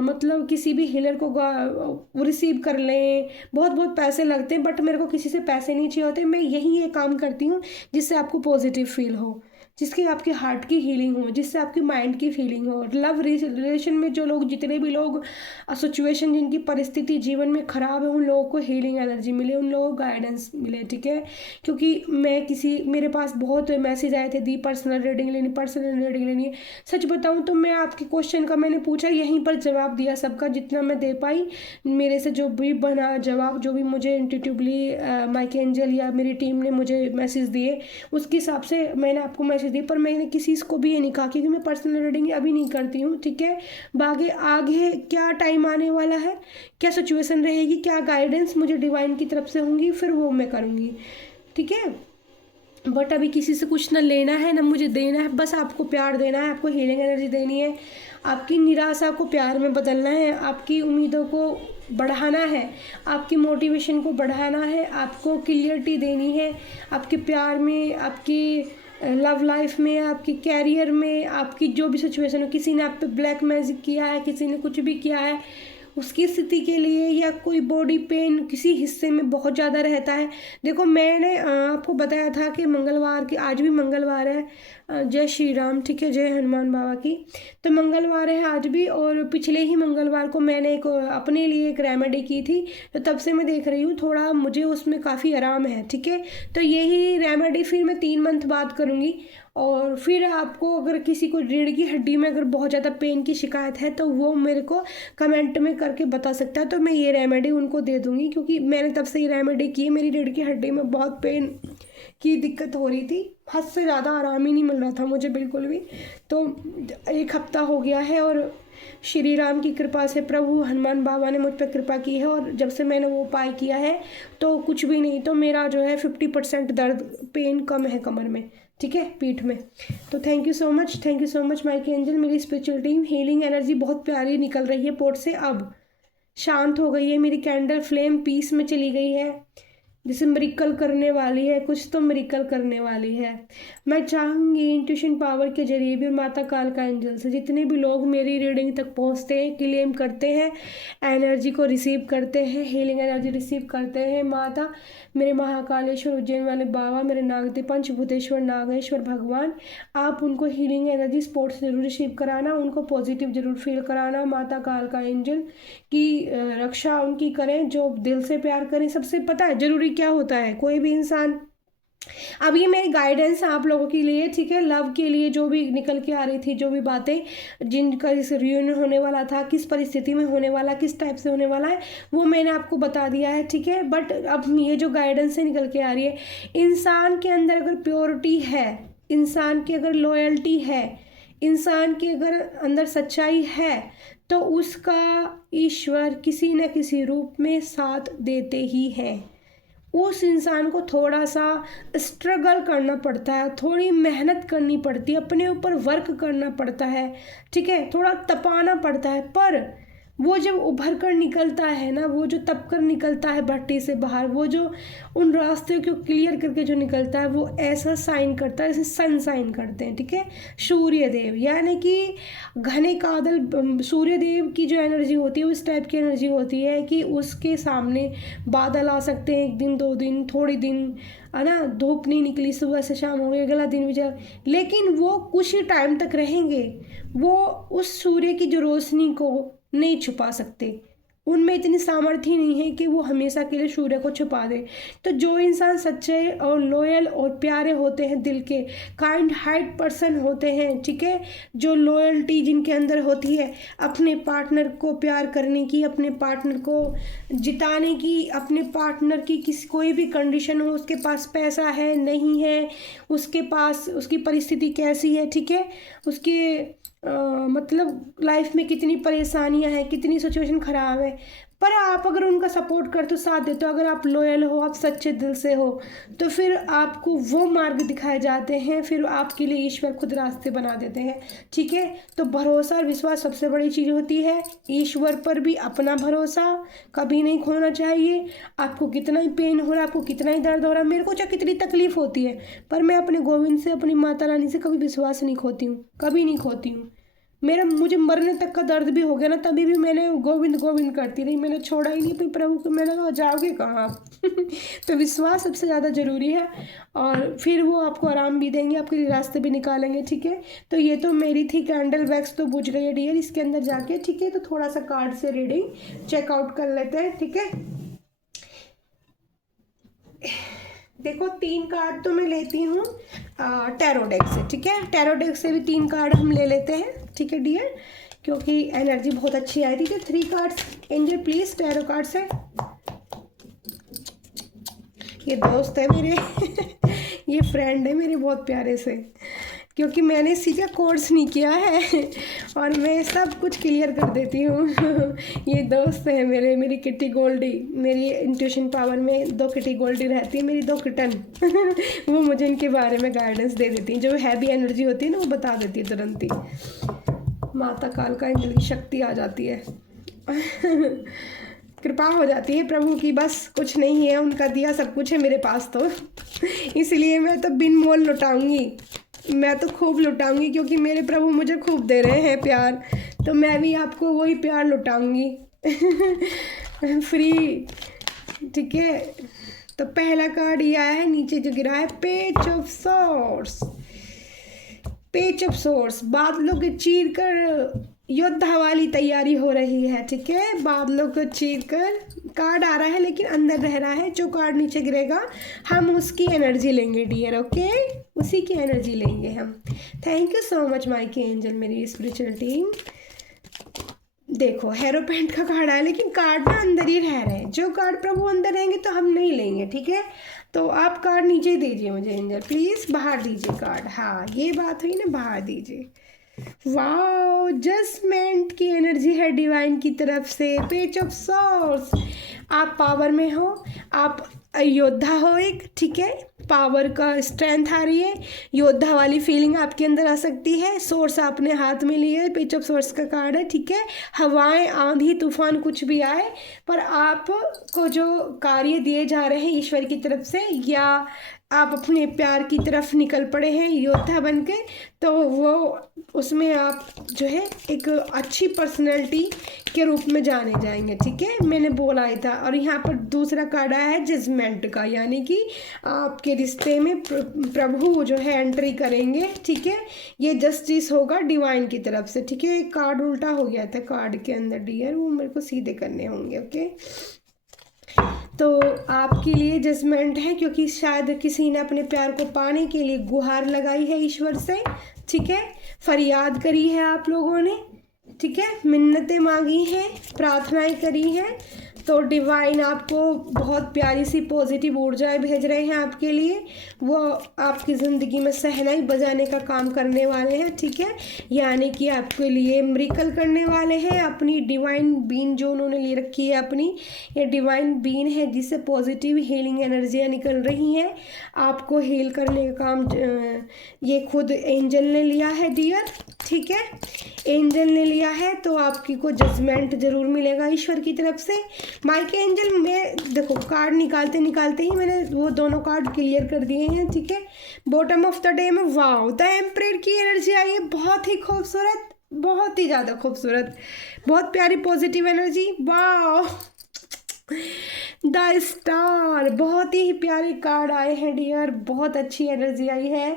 मतलब किसी भी हीलर को रिसीव कर लें। बहुत बहुत पैसे लगते हैं, बट मेरे को किसी से पैसे नहीं चाहिए होते। मैं यही ये काम करती हूँ जिससे आपको पॉजिटिव फील हो, जिसकी आपके हार्ट की हीलिंग हो, जिससे आपकी माइंड की फीलिंग हो। लव रिलेशन में जो लोग, जितने भी लोग सिचुएशन, जिनकी परिस्थिति जीवन में ख़राब है, उन लोगों को हीलिंग एनर्जी मिले, उन लोगों को गाइडेंस मिले, ठीक है। क्योंकि मेरे पास बहुत मैसेज आए थे, दी पर्सनल रीडिंग लेनी, पर्सनल रीडिंग लेनी है। सच बताऊँ तो मैं आपके क्वेश्चन का मैंने पूछा, यहीं पर जवाब दिया सबका जितना मैं दे पाई। मेरे से जो भी बना जवाब, जो भी मुझे इंट्यूटिवली माइक एंजल या मेरी टीम ने मुझे मैसेज दिए, उसके हिसाब से मैंने आपको मैसेज दिए। पर मैंने किसी को भी ये नहीं कहा, क्योंकि मैं पर्सनल रीडिंग अभी नहीं करती हूँ, ठीक है। आगे आगे क्या टाइम आने वाला है, क्या सिचुएशन रहेगी, क्या गाइडेंस मुझे डिवाइन की तरफ से होंगी, फिर वो मैं करूँगी, ठीक है। बट अभी किसी से कुछ ना लेना है ना मुझे देना है, बस आपको प्यार देना है, आपको हीलिंग एनर्जी देनी है, आपकी निराशा को प्यार में बदलना है, आपकी उम्मीदों को बढ़ाना है, आपकी मोटिवेशन को बढ़ाना है, आपको क्लियरिटी देनी है आपके प्यार में, आपकी लव लाइफ में, आपकी कैरियर में, आपकी जो भी सिचुएशन हो। किसी ने आप पे ब्लैक मैजिक किया है, किसी ने कुछ भी किया है, उसकी स्थिति के लिए, या कोई बॉडी पेन किसी हिस्से में बहुत ज़्यादा रहता है। देखो मैंने आपको बताया था कि मंगलवार की, आज भी मंगलवार है, जय श्री राम, ठीक है, जय हनुमान बाबा की। तो मंगलवार है आज भी, और पिछले ही मंगलवार को मैंने एक अपने लिए एक रेमेडी की थी, तो तब से मैं देख रही हूँ थोड़ा मुझे उसमें काफ़ी आराम है, ठीक है। तो यही रेमेडी फिर मैं 3 मंथ बाद करूँगी। और फिर आपको अगर किसी को रीढ़ की हड्डी में अगर बहुत ज़्यादा पेन की शिकायत है तो वो मेरे को कमेंट में करके बता सकता है, तो मैं ये रेमेडी उनको दे दूँगी। क्योंकि मैंने तब से ये रेमेडी की है, मेरी रीढ़ की हड्डी में बहुत पेन की दिक्कत हो रही थी, हद से ज़्यादा आराम ही नहीं मिल रहा था मुझे बिल्कुल भी। तो 1 हफ्ता हो गया है, और श्री राम की कृपा से, प्रभु हनुमान बाबा ने मुझ पर कृपा की है, और जब से मैंने वो उपाय किया है तो कुछ भी नहीं, तो मेरा जो है 50% दर्द पेन कम है कमर में, ठीक है, पीठ में। तो thank you so much Mike angel. मेरी स्पिरिचुअल टीम, हीलिंग एनर्जी बहुत प्यारी निकल रही है पोर्ट से, अब शांत हो गई है मेरी कैंडल फ्लेम, पीस में चली गई है, जैसे मिरेकल करने वाली है, कुछ तो मिरेकल करने वाली है। मैं चाहूँगी इंट्यूशन पावर के जरिए भी, और माता काल का एंजल से, जितने भी लोग मेरी रीडिंग तक पहुँचते हैं, क्लेम करते हैं, एनर्जी को रिसीव करते हैं, हीलिंग एनर्जी रिसीव करते हैं, माता, मेरे महाकालेश्वर उज्जैन वाले बाबा, मेरे नागदेव पंचभूतेश्वर नागेश्वर भगवान, आप उनको हीलिंग एनर्जी स्पोर्ट्स जरूर रिसीव कराना, उनको पॉजिटिव जरूर फील कराना। माता काल का एंजल की रक्षा उनकी करें जो दिल से प्यार करें। सबसे पता है जरूरी क्या होता है, कोई भी इंसान, अब ये मेरी गाइडेंस है आप लोगों के लिए, ठीक है, लव के लिए जो भी निकल के आ रही थी, जो भी बातें, जिनका जैसे रियूनियन होने वाला था, किस परिस्थिति में होने वाला, किस टाइप से होने वाला है, वो मैंने आपको बता दिया है, ठीक है। बट अब ये जो गाइडेंस से निकल के आ रही है, इंसान के अंदर अगर प्योरिटी है, इंसान की अगर लॉयल्टी है, इंसान के अगर अंदर सच्चाई है, तो उसका ईश्वर किसी न किसी रूप में साथ देते ही है। उस इंसान को थोड़ा सा स्ट्रगल करना पड़ता है, थोड़ी मेहनत करनी पड़ती है, अपने ऊपर वर्क करना पड़ता है, ठीक है, थोड़ा तपाना पड़ता है, पर वो जब उभर कर निकलता है ना, वो जो तप कर निकलता है भट्टी से बाहर, वो जो उन रास्ते को क्लियर करके जो निकलता है, वो ऐसा साइन करता है जैसे सन साइन करते हैं, ठीक है। सूर्य देव, यानी कि घने कादल, सूर्य देव की जो एनर्जी होती है उस टाइप की एनर्जी होती है कि उसके सामने बादल आ सकते हैं, 1 दिन 2 दिन, थोड़ी दिन, है ना, धूप नहीं निकली, सुबह से शाम हो गई, अगला दिन भी जा, लेकिन वो कुछ ही टाइम तक रहेंगे। वो उस सूर्य की जो रोशनी को नहीं छुपा सकते, उनमें इतनी सामर्थ्य नहीं है कि वो हमेशा के लिए सूर्य को छुपा दे। तो जो इंसान सच्चे और लॉयल और प्यारे होते हैं, दिल के काइंड हार्ट पर्सन होते हैं, ठीक है, जो लॉयल्टी जिनके अंदर होती है, अपने पार्टनर को प्यार करने की, अपने पार्टनर को जिताने की, अपने पार्टनर की किसी कोई भी कंडीशन हो, उसके पास पैसा है नहीं है, उसके पास उसकी परिस्थिति कैसी है, ठीक है, उसके मतलब लाइफ में कितनी परेशानियां हैं, कितनी सिचुएशन ख़राब है, पर आप अगर उनका सपोर्ट करते हो, साथ देते हो, अगर आप लॉयल हो, आप सच्चे दिल से हो, तो फिर आपको वो मार्ग दिखाए जाते हैं, फिर आपके लिए ईश्वर खुद रास्ते बना देते हैं। ठीक है, तो भरोसा और विश्वास सबसे बड़ी चीज़ होती है। ईश्वर पर भी अपना भरोसा कभी नहीं खोना चाहिए। आपको कितना ही पेन हो रहा है, आपको कितना ही दर्द हो रहा है, मेरे को चाहे कितनी तकलीफ होती है, पर मैं अपने गोविंद से, अपनी माता रानी से कभी विश्वास नहीं खोती हूँ, कभी नहीं खोती हूँ। मुझे मरने तक का दर्द भी हो गया ना, तभी भी मैंने गोविंद गोविंद करती रही, मैंने छोड़ा ही नहीं अपने प्रभु को। मैंने कहा जाओगे कहाँ आप? तो विश्वास सबसे ज़्यादा ज़रूरी है, और फिर वो आपको आराम भी देंगे, आपके लिए रास्ते भी निकालेंगे। ठीक है, तो ये तो मेरी थी कैंडल वैक्स, तो बुझ गई है डियर। इसके अंदर जाके ठीक है, तो थोड़ा सा कार्ड से रीडिंग चेकआउट कर लेते हैं। ठीक है, देखो 3 कार्ड तो मैं लेती हूँ टैरो डेक से। ठीक है, टैरो डेक से भी 3 कार्ड हम ले लेते हैं। ठीक है डियर, क्योंकि एनर्जी बहुत अच्छी आई थी। तो 3 cards angel please tarot card से। ये दोस्त है मेरे ये फ्रेंड है मेरे बहुत प्यारे से, क्योंकि मैंने इसी का कोर्स नहीं किया है और मैं सब कुछ क्लियर कर देती हूँ ये दोस्त है मेरे, मेरी किटी गोल्डी। मेरी इंट्यूशन पावर में 2 किटी गोल्डी रहती है, मेरी 2 किटन वो मुझे इनके बारे में गाइडेंस दे देती हैं। जो हैवी एनर्जी होती है ना, वो बता देती है तुरंत ही। माता काल का एंजल की शक्ति आ जाती है कृपा हो जाती है प्रभु की, बस कुछ नहीं है, उनका दिया सब कुछ है मेरे पास तो इसलिए मैं तो बिन मोल लुटाऊंगी, मैं तो खूब लुटाऊंगी, क्योंकि मेरे प्रभु मुझे खूब दे रहे हैं प्यार, तो मैं भी आपको वही प्यार लुटाऊंगी फ्री। ठीक है, तो पहला कार्ड ये आया है, नीचे जो गिरा है page of source. Page of source, बादलों के चीर कर योद्धा वाली तैयारी हो रही है। ठीक है, बादलों को चीर कर कार्ड आ रहा है, लेकिन अंदर रह रहा है। जो कार्ड नीचे गिरेगा हम उसकी एनर्जी लेंगे डियर। ओके, उसी की एनर्जी लेंगे हम। Thank you so much my के एंजल, मेरी स्पिरिचुअल टीम। देखो हेरोपेंट का कार्ड आया, लेकिन कार्ड ना अंदर ही रह रहे हैं। जो कार्ड प्रभु अंदर रहेंगे तो हम नहीं लेंगे। ठीक है, तो आप कार्ड नीचे दीजिए मुझे एंजल प्लीज, बाहर दीजिए कार्ड। हाँ, ये बात हुई ना, बाहर दीजिए। वाओ, जजमेंट की एनर्जी है डिवाइन की तरफ से। पेज ऑफ सोर्स, आप पावर में हो, आप योद्धा हो एक। ठीक है, पावर का स्ट्रेंथ आ रही है, योद्धा वाली फीलिंग आपके अंदर आ सकती है। सोर्स आपने हाथ में लिए, पेज ऑफ सोर्स का कार्ड है। ठीक है, हवाएं, आंधी, तूफान कुछ भी आए, पर आपको जो कार्य दिए जा रहे हैं ईश्वर की तरफ से, या आप अपने प्यार की तरफ निकल पड़े हैं योद्धा बन के, तो वो उसमें आप जो है एक अच्छी पर्सनैलिटी के रूप में जाने जाएंगे। ठीक है, मैंने बोला ही था। और यहाँ पर दूसरा कार्ड आया है जजमेंट का, यानी कि आपके रिश्ते में प्रभु जो है एंट्री करेंगे। ठीक है, ये जस्टिस होगा डिवाइन की तरफ से। ठीक है, एक कार्ड उल्टा हो गया था कार्ड के अंदर डियर, वो मेरे को सीधे करने होंगे। ओके, तो आपके लिए जजमेंट है, क्योंकि शायद किसी ने अपने प्यार को पाने के लिए गुहार लगाई है ईश्वर से। ठीक है, फरियाद करी है आप लोगों ने। ठीक है, मिन्नतें मांगी हैं, प्रार्थनाएं करी हैं, तो डिवाइन आपको बहुत प्यारी सी पॉजिटिव ऊर्जाएं भेज रहे हैं आपके लिए। वो आपकी ज़िंदगी में शहनाई बजाने का काम करने वाले हैं। ठीक है, यानी कि आपके लिए मिरेकल करने वाले हैं। अपनी डिवाइन बीन जो उन्होंने ले रखी है अपनी, ये डिवाइन बीन है जिससे पॉजिटिव हीलिंग एनर्जियाँ निकल रही हैं। आपको हील करने का काम ये खुद एंजल ने लिया है डियर। ठीक है, एंजल ने लिया है, तो आपकी को जजमेंट जरूर मिलेगा ईश्वर की तरफ से। माइक एंजल में देखो कार्ड निकालते निकालते ही मैंने वो दोनों कार्ड क्लियर कर दिए हैं। ठीक है, बॉटम ऑफ द डे में वाओ द एम्परर की एनर्जी आई है, बहुत ही खूबसूरत, बहुत ही ज़्यादा खूबसूरत, बहुत प्यारी positive energy. Wow, the star, बहुत ही प्यारे कार्ड आए हैं डियर, बहुत अच्छी एनर्जी आई है।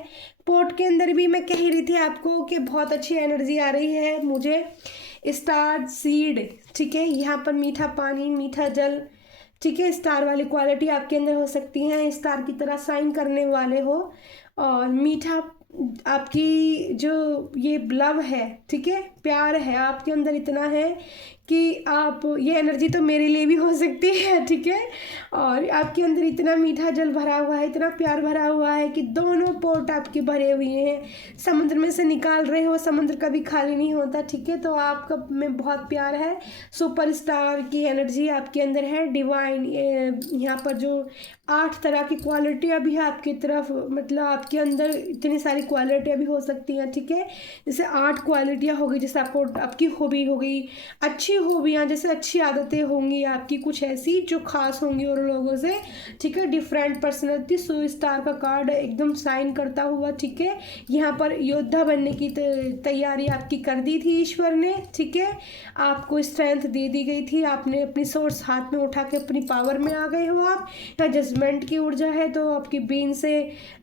पोर्ट के अंदर भी मैं कह रही थी आपको कि बहुत अच्छी एनर्जी आ रही है मुझे। स्टार सीड, ठीक है, यहाँ पर मीठा पानी, मीठा जल। ठीक है, स्टार वाली क्वालिटी आपके अंदर हो सकती है, स्टार की तरह साइन करने वाले हो, और मीठा आपकी जो ये लव है, ठीक है, प्यार है आपके अंदर इतना है कि आप, ये एनर्जी तो मेरे लिए भी हो सकती है, ठीक है, और आपके अंदर इतना मीठा जल भरा हुआ है, इतना प्यार भरा हुआ है कि दोनों पोर्ट आपके भरे हुए हैं, समुद्र में से निकाल रहे हो, समुद्र कभी खाली नहीं होता, ठीक है। तो आपका में बहुत प्यार है, सुपरस्टार की एनर्जी आपके अंदर है, डिवाइन, यहाँ पर जो 8 तरह की क्वालिटियाँ भी है आपकी तरफ, मतलब आपके अंदर इतनी सारी क्वालिटियाँ भी हो सकती हैं, ठीक है। जैसे 8 क्वालिटियाँ हो गई, जैसे आपको आपकी हॉबी हो गई, अच्छी हॉबियाँ, जैसे अच्छी आदतें होंगी आपकी कुछ ऐसी जो खास होंगी और लोगों से, ठीक है। डिफरेंट पर्सनैलिटी, सो स्टार का कार्ड एकदम साइन करता हुआ, ठीक है। यहाँ पर योद्धा बनने की तैयारी आपकी कर दी थी ईश्वर ने, ठीक है। आपको स्ट्रेंथ दे दी गई थी, आपने अपनी सोर्स हाथ में उठा के अपनी पावर में आ गए हो आप। या जजमेंट की ऊर्जा है तो आपकी बीन से,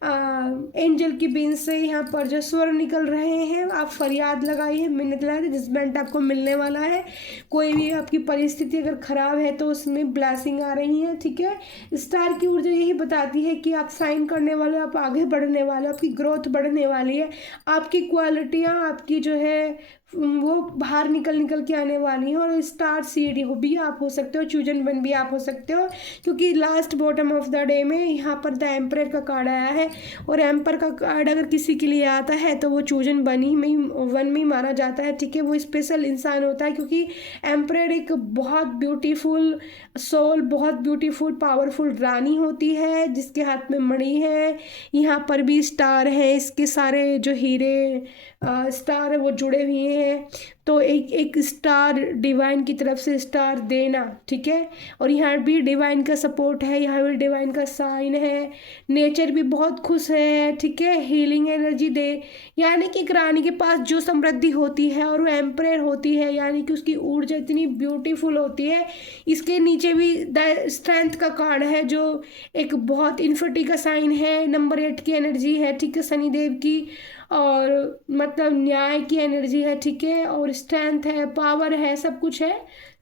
एंजल की बीन से यहाँ पर जो स्वर निकल रहे हैं, आप फरियाद लगाई है, मिन्नत लगाई, जजमेंट आपको मिलने वाला है। कोई भी आपकी परिस्थिति अगर खराब है तो उसमें ब्लेसिंग आ रही है, ठीक है। स्टार की ऊर्जा यही बताती है कि आप साइन करने वाले, आप आगे बढ़ने वाले, आपकी ग्रोथ बढ़ने वाली है, आपकी क्वालिटियाँ आपकी जो है वो बाहर निकल निकल के आने वाली हैं। और स्टार सीड हो भी आप हो सकते हो, चूजन बन भी आप हो सकते हो, क्योंकि last bottom of the deck में यहाँ पर द एम्परर का कार्ड आया है, और एम्पर का कार्ड अगर किसी के लिए आता है तो वो चूजन बनी में ही, वन में ही माना जाता है, ठीक है। वो स्पेशल इंसान होता है, क्योंकि एम्परर एक बहुत ब्यूटीफुल सोल, बहुत ब्यूटीफुल पावरफुल रानी होती है जिसके हाथ में मणि है। यहाँ पर भी स्टार है, इसके सारे जो हीरे स्टार है वो जुड़े हुए हैं। तो एक एक स्टार डिवाइन की तरफ से स्टार देना, ठीक है। और यहाँ भी डिवाइन का सपोर्ट है, यहाँ भी डिवाइन का साइन है, नेचर भी बहुत खुश है, ठीक है। हीलिंग एनर्जी दे, यानी कि एक रानी के पास जो समृद्धि होती है और वो एम्परर होती है, यानी कि उसकी ऊर्जा इतनी ब्यूटीफुल होती है। इसके नीचे भी द स्ट्रेंथ का कार्ड है जो एक बहुत इन्फर्टी का साइन है, नंबर 8 की एनर्जी है, ठीक है, शनिदेव की, और मतलब न्याय की एनर्जी है, ठीक है, और स्ट्रेंथ है, पावर है, सब कुछ है,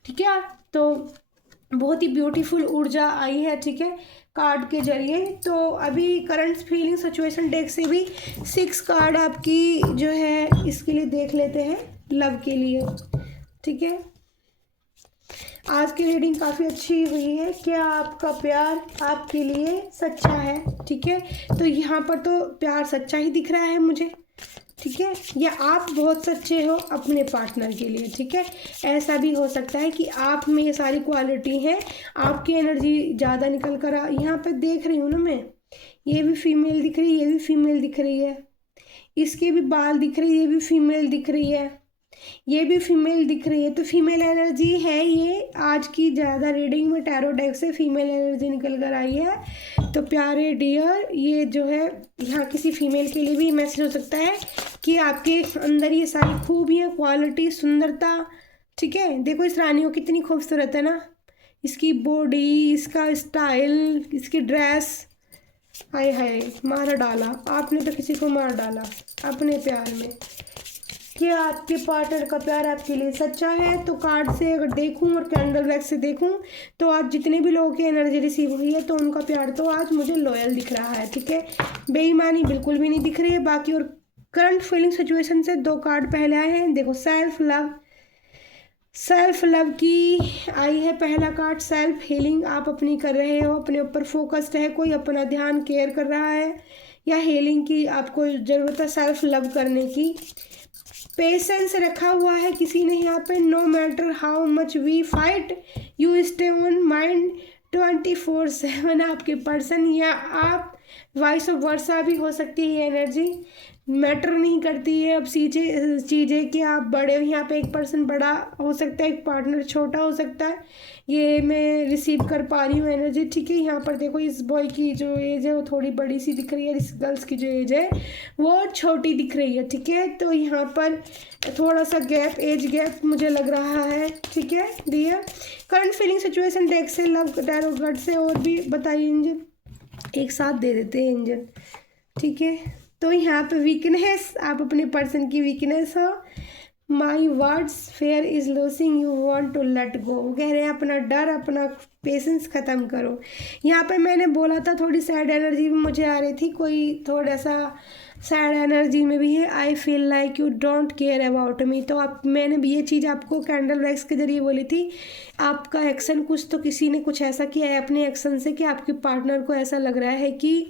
ठीक है। तो बहुत ही ब्यूटीफुल ऊर्जा आई है, ठीक है, कार्ड के जरिए। तो अभी करंट फीलिंग सिचुएशन डेक से भी 6 कार्ड आपकी जो है इसके लिए देख लेते हैं, लव के लिए, ठीक है। आज की रीडिंग काफ़ी अच्छी हुई है। क्या आपका प्यार आपके लिए सच्चा है, ठीक है। तो यहाँ पर तो प्यार सच्चा ही दिख रहा है मुझे, ठीक है, या आप बहुत सच्चे हो अपने पार्टनर के लिए, ठीक है। ऐसा भी हो सकता है कि आप में ये सारी क्वालिटी है, आपकी एनर्जी ज़्यादा निकल कर यहाँ पर देख रही हूँ ना मैं, ये भी फीमेल दिख रही है, ये भी फीमेल दिख रही है, इसके भी बाल दिख रही है, ये भी फीमेल दिख रही है, ये भी फीमेल दिख रही है। तो फीमेल एनर्जी है ये। आज की ज़्यादा रीडिंग में टैरो डेक से फीमेल एनर्जी निकल कर आई है। तो प्यारे डियर, ये जो है यहाँ किसी फीमेल के लिए भी मैसेज हो सकता है कि आपके अंदर ये सारी खूबियाँ, क्वालिटी, सुंदरता, ठीक है। देखो इस रानी को कितनी खूबसूरत है ना, इसकी बॉडी, इसका स्टाइल, इसकी ड्रेस, हाय हाय, मार डाला आपने तो, किसी को मार डाला अपने प्यार में। क्या आपके पार्टनर का प्यार आपके लिए सच्चा है? तो कार्ड से अगर देखूं और कैंडल वैक्स से देखूं तो आज जितने भी लोगों की एनर्जी रिसीव हुई है तो उनका प्यार तो आज मुझे लॉयल दिख रहा है, ठीक है, बेईमानी बिल्कुल भी नहीं दिख रही है। बाकी और करंट फीलिंग सिचुएशन से 2 कार्ड पहले आए हैं, देखो सेल्फ लव, सेल्फ लव की आई है पहला कार्ड, सेल्फ हीलिंग आप अपनी कर रहे हो, अपने ऊपर फोकस्ड है, कोई अपना ध्यान केयर कर रहा है, या हीलिंग की आपको ज़रूरत है सेल्फ लव करने की। पेशेंस रखा हुआ है किसी ने यहाँ पे, no matter how much we fight you stay on mind 24/7 आपके पर्सन, या आप वॉइस ऑफ वर्षा भी हो सकती है एनर्जी, मैटर नहीं करती है अब चीज़ें कि आप बड़े हो, यहाँ पे एक पर्सन बड़ा हो सकता है, एक पार्टनर छोटा हो सकता है, ये मैं रिसीव कर पा रही हूँ एनर्जी, ठीक है। यहाँ पर देखो इस बॉय की जो एज है वो थोड़ी बड़ी सी दिख रही है, इस गर्ल्स की जो एज है वो छोटी दिख रही है, ठीक है। तो यहाँ पर थोड़ा सा गैप, एज गैप मुझे लग रहा है, ठीक है dear. Current feeling situation deck से, लव टैरो कार्ड से, और भी बताइए एंजल, एक साथ दे देते हैं एंजल, ठीक है। तो यहाँ पे वीकनेस, आप अपने पर्सन की वीकनेस हो, माई वर्ड्स fear is losing you want to let go, वो कह रहे हैं अपना डर, अपना पेशेंस ख़त्म करो। यहाँ पे मैंने बोला था थोड़ी सैड एनर्जी भी मुझे आ रही थी, कोई थोड़ा सा सैड एनर्जी में भी है, I feel like you don't care about me. तो आप, मैंने भी ये चीज़ आपको कैंडल वैक्स के जरिए बोली थी। आपका एक्शन कुछ तो किसी ने कुछ ऐसा किया है अपने एक्शन से कि आपके पार्टनर को ऐसा लग रहा है कि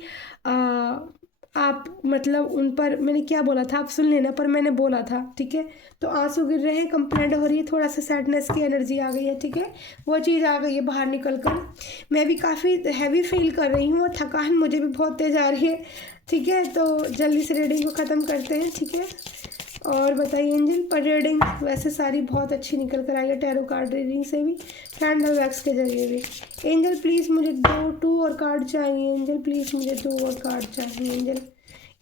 आप मतलब उन पर, मैंने क्या बोला था आप सुन लेना, पर मैंने बोला था, ठीक है। तो आंसू गिर रहे हैं, कंप्लेंट हो रही है, थोड़ा सा सैडनेस की एनर्जी आ गई है, ठीक है। वो चीज़ आ गई है बाहर निकल कर। मैं भी काफ़ी हैवी फील कर रही हूँ और थकान मुझे भी बहुत तेज़ आ रही है, ठीक है। तो जल्दी से रीडिंग को ख़त्म करते हैं, ठीक है। और बताइए एंजल, पर रीडिंग वैसे सारी बहुत अच्छी निकल कर आई है, टैरो कार्ड रीडिंग से भी, कैंडल वैक्स के जरिए भी। एंजल प्लीज़ मुझे टू और कार्ड चाहिए एंजल, प्लीज़ मुझे 2 और कार्ड चाहिए एंजल।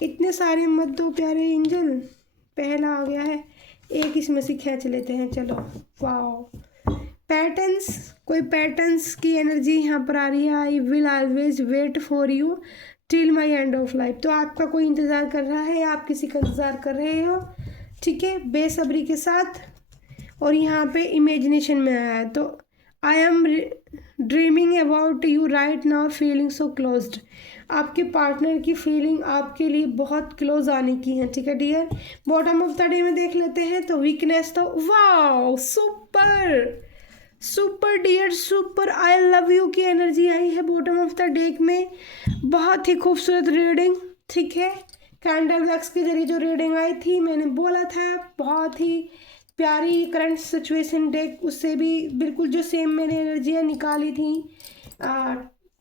इतने सारे मत दो प्यारे एंजल, पहला आ गया है, एक इसमें से खींच लेते हैं, चलो। वाओ, पैटर्न्स, कोई पैटर्न्स की एनर्जी यहाँ पर आ रही है। I will always wait for you till my end of life. तो आपका कोई इंतज़ार कर रहा है, आप किसी का इंतज़ार कर रहे हो, ठीक है, बेसब्री के साथ। और यहाँ पे इमेजिनेशन में आया है, तो I am dreaming about you right now feeling so closed. आपके पार्टनर की फीलिंग आपके लिए बहुत क्लोज आने की है, ठीक है dear. Bottom of the deck में देख लेते हैं, तो वीकनेस, तो wow super super dear super, I love you की एनर्जी आई है बॉटम ऑफ द डेक में। बहुत ही खूबसूरत रीडिंग, ठीक है। कैंडल वैक्स के जरिए जो रीडिंग आई थी, मैंने बोला था बहुत ही प्यारी करंट सिचुएशन डेक, उससे भी बिल्कुल जो सेम मैंने एनर्जियाँ निकाली थी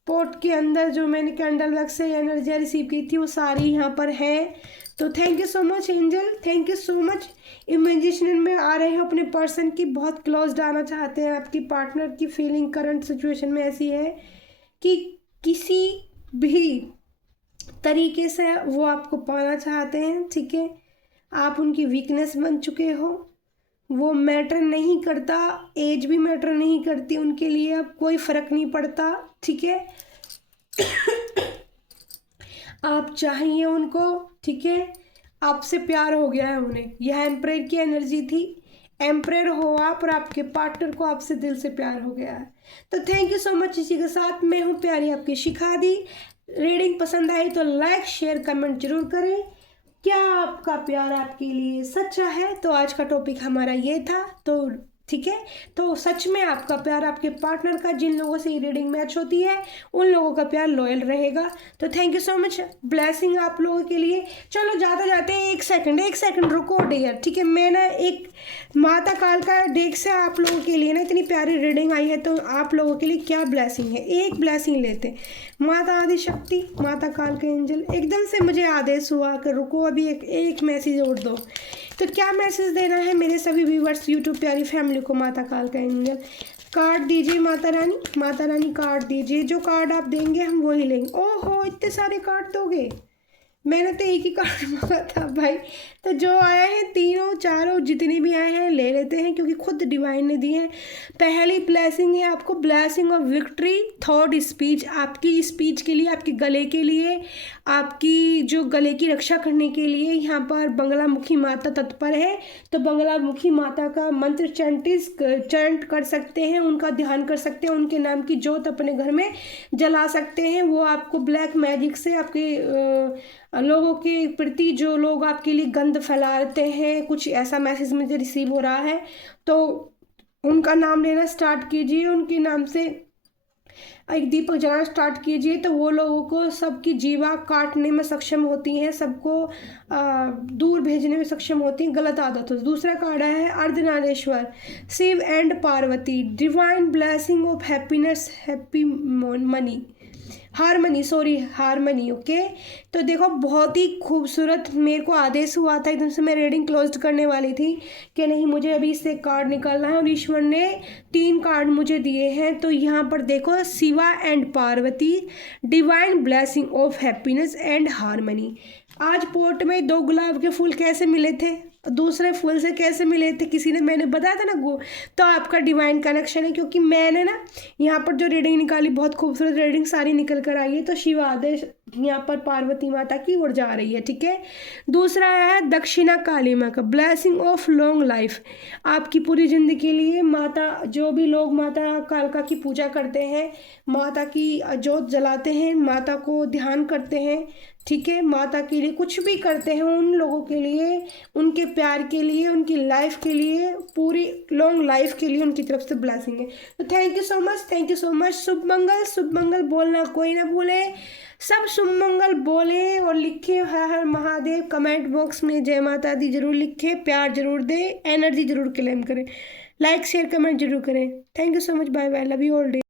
पोर्ट के अंदर, जो मैंने कैंडल वैक्स से एनर्जियाँ रिसीव की थी, वो सारी यहाँ पर हैं। तो thank you so much angel, thank you so much. Imagination में आ रहे हैं अपने पर्सन की, बहुत क्लोज आना चाहते हैं। आपकी पार्टनर की फीलिंग करंट सिचुएशन में ऐसी है कि किसी भी तरीके से वो आपको पाना चाहते हैं, ठीक है। आप उनकी वीकनेस बन चुके हो, वो मैटर नहीं करता, एज भी मैटर नहीं करती उनके लिए, अब कोई फ़र्क नहीं पड़ता, ठीक है। आप चाहिए उनको, ठीक है, आपसे प्यार हो गया है उन्हें। यह एम्परर की एनर्जी थी, एम्परर हो आप और आपके पार्टनर को आपसे दिल से प्यार हो गया है। तो थैंक यू सो मच। इसी के साथ मैं हूँ प्यारी आपकी शिखा दी। रीडिंग पसंद आई तो लाइक शेयर कमेंट जरूर करें। क्या आपका प्यार आपके लिए सच्चा है? तो आज का टॉपिक हमारा ये था, तो ठीक है। तो सच में आपका प्यार आपके पार्टनर का, जिन लोगों से ये रीडिंग मैच होती है उन लोगों का प्यार लॉयल रहेगा। तो thank you so much, blessing आप लोगों के लिए। चलो जाते जाते एक सेकंड रुको डियर, ठीक है। मैं ना एक माता काल का डेक से आप लोगों के लिए ना इतनी प्यारी रीडिंग आई है, तो आप लोगों के लिए क्या ब्लेसिंग है, एक ब्लेसिंग लेते। माता आदि शक्ति, माता काल के एंजल, एकदम से मुझे आदेश हुआ कि रुको अभी एक मैसेज और दो। तो क्या मैसेज देना है मेरे सभी व्यूवर्स, यूट्यूब प्यारी फैमिली को? माता काल का एंजल कार्ड दीजिए, माता रानी कार्ड दीजिए। जो कार्ड आप देंगे हम वही लेंगे। ओहो, इतने सारे कार्ड दोगे? मैंने तो एक ही कार्ड मांगा था भाई। तो जो आया है, तीनों चारों जितने भी आए हैं ले लेते हैं, क्योंकि खुद डिवाइन ने दिए हैं। पहली ब्लेसिंग है आपको, blessing of victory. Third speech, आपकी स्पीच के लिए, आपके गले के लिए, आपकी जो गले की रक्षा करने के लिए यहाँ पर बंगलामुखी माता तत्पर है। तो बंगलामुखी माता का मंत्र चैंट कर सकते हैं, उनका ध्यान कर सकते हैं, उनके नाम की जोत अपने घर में जला सकते हैं। वो आपको ब्लैक मैजिक से आपके लोगों के प्रति, जो लोग आपके लिए गंद फैलाते हैं, कुछ ऐसा मैसेज मुझे रिसीव हो रहा है, तो उनका नाम लेना स्टार्ट कीजिए, उनके नाम से एक दीपक जलाना स्टार्ट कीजिए। तो वो लोगों को सबकी जीवा काटने में सक्षम होती हैं, सबको दूर भेजने में सक्षम होती हैं गलत आदतों से। दूसरा कार्ड है Ardhanarishvara, Shiva and Parvati, divine blessing of happiness, happy money, harmony, okay. तो देखो बहुत ही खूबसूरत मेरे को आदेश हुआ था, एकदम से मैं रीडिंग क्लोज करने वाली थी कि नहीं, मुझे अभी इससे कार्ड निकालना है, और ईश्वर ने 3 कार्ड मुझे दिए हैं। तो यहाँ पर देखो, Shiva and Parvati, divine blessing of happiness and harmony. आज पोर्ट में 2 गुलाब के फूल कैसे मिले थे, दूसरे फूल से कैसे मिले थे, किसी ने, मैंने बताया था ना तो आपका डिवाइन कनेक्शन है। क्योंकि मैंने ना यहाँ पर जो रीडिंग निकाली, बहुत खूबसूरत रीडिंग सारी निकल कर आई है। तो शिव आदेश यहाँ पर पार्वती माता की ओर जा रही है, ठीक है। दूसरा है दक्षिणा काली माँ का, ब्लेसिंग ऑफ लॉन्ग लाइफ। आपकी पूरी ज़िंदगी के लिए माता, जो भी लोग माता कालका की पूजा करते हैं, माता की जोत जलाते हैं, माता को ध्यान करते हैं, ठीक है, माता के लिए कुछ भी करते हैं, उन लोगों के लिए, उनके प्यार के लिए, उनकी लाइफ के लिए, पूरी लॉन्ग लाइफ के लिए उनकी तरफ से ब्लेसिंग है। तो thank you so much, thank you so much. शुभ मंगल, शुभ मंगल बोलना कोई ना भूले, सब शुभ मंगल बोले और लिखे हर हर महादेव। कमेंट बॉक्स में जय माता दी जरूर लिखे, प्यार जरूर दे, एनर्जी जरूर क्लेम करें, लाइक शेयर कमेंट जरूर करें। Thank you so much, bye bye, love you all day.